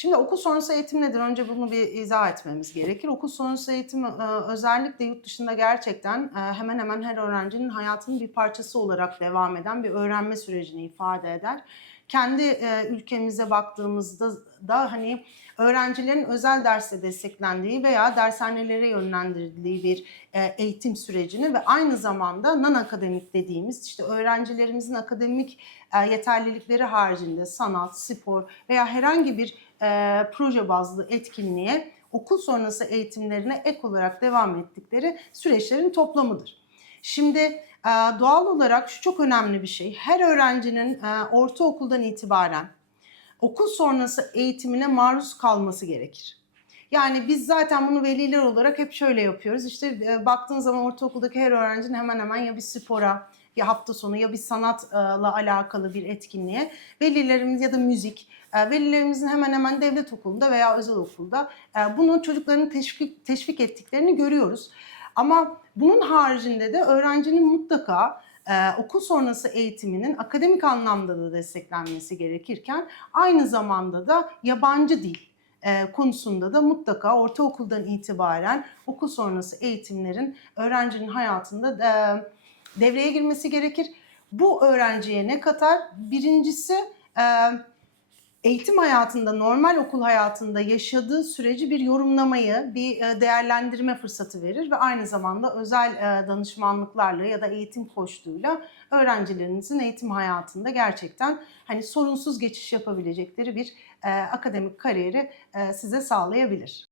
Şimdi okul sonrası eğitim nedir? Önce bunu bir izah etmemiz gerekir. Okul sonrası eğitim e, özellikle yurt dışında gerçekten e, hemen hemen her öğrencinin hayatının bir parçası olarak devam eden bir öğrenme sürecini ifade eder. Kendi e, ülkemize baktığımızda da hani öğrencilerin özel derste desteklendiği veya dershanelere yönlendirildiği bir e, eğitim sürecini ve aynı zamanda non akademik dediğimiz işte öğrencilerimizin akademik e, yeterlilikleri haricinde sanat, spor veya herhangi bir e, proje bazlı etkinliğe okul sonrası eğitimlerine ek olarak devam ettikleri süreçlerin toplamıdır. Şimdi doğal olarak şu çok önemli bir şey. Her öğrencinin ortaokuldan itibaren okul sonrası eğitimine maruz kalması gerekir. Yani biz zaten bunu veliler olarak hep şöyle yapıyoruz. İşte e, baktığın zaman ortaokuldaki her öğrencinin hemen hemen ya bir spora, ya hafta sonu ya bir sanatla alakalı bir etkinliğe velilerimiz ya da müzik velilerimizin hemen hemen devlet okulunda veya özel okulda e, bunu çocuklarını teşvik, teşvik ettiklerini görüyoruz. Ama bunun haricinde de öğrencinin mutlaka e, okul sonrası eğitiminin akademik anlamda da desteklenmesi gerekirken aynı zamanda da yabancı dil e, konusunda da mutlaka ortaokuldan itibaren okul sonrası eğitimlerin öğrencinin hayatında e, devreye girmesi gerekir. Bu öğrenciye ne katar? Birincisi e, eğitim hayatında, normal okul hayatında yaşadığı süreci bir yorumlamayı, bir e, değerlendirme fırsatı verir ve aynı zamanda özel e, danışmanlıklarla ya da eğitim koçluğuyla öğrencilerinizin eğitim hayatında gerçekten hani sorunsuz geçiş yapabilecekleri bir e, akademik kariyeri size sağlayabilir.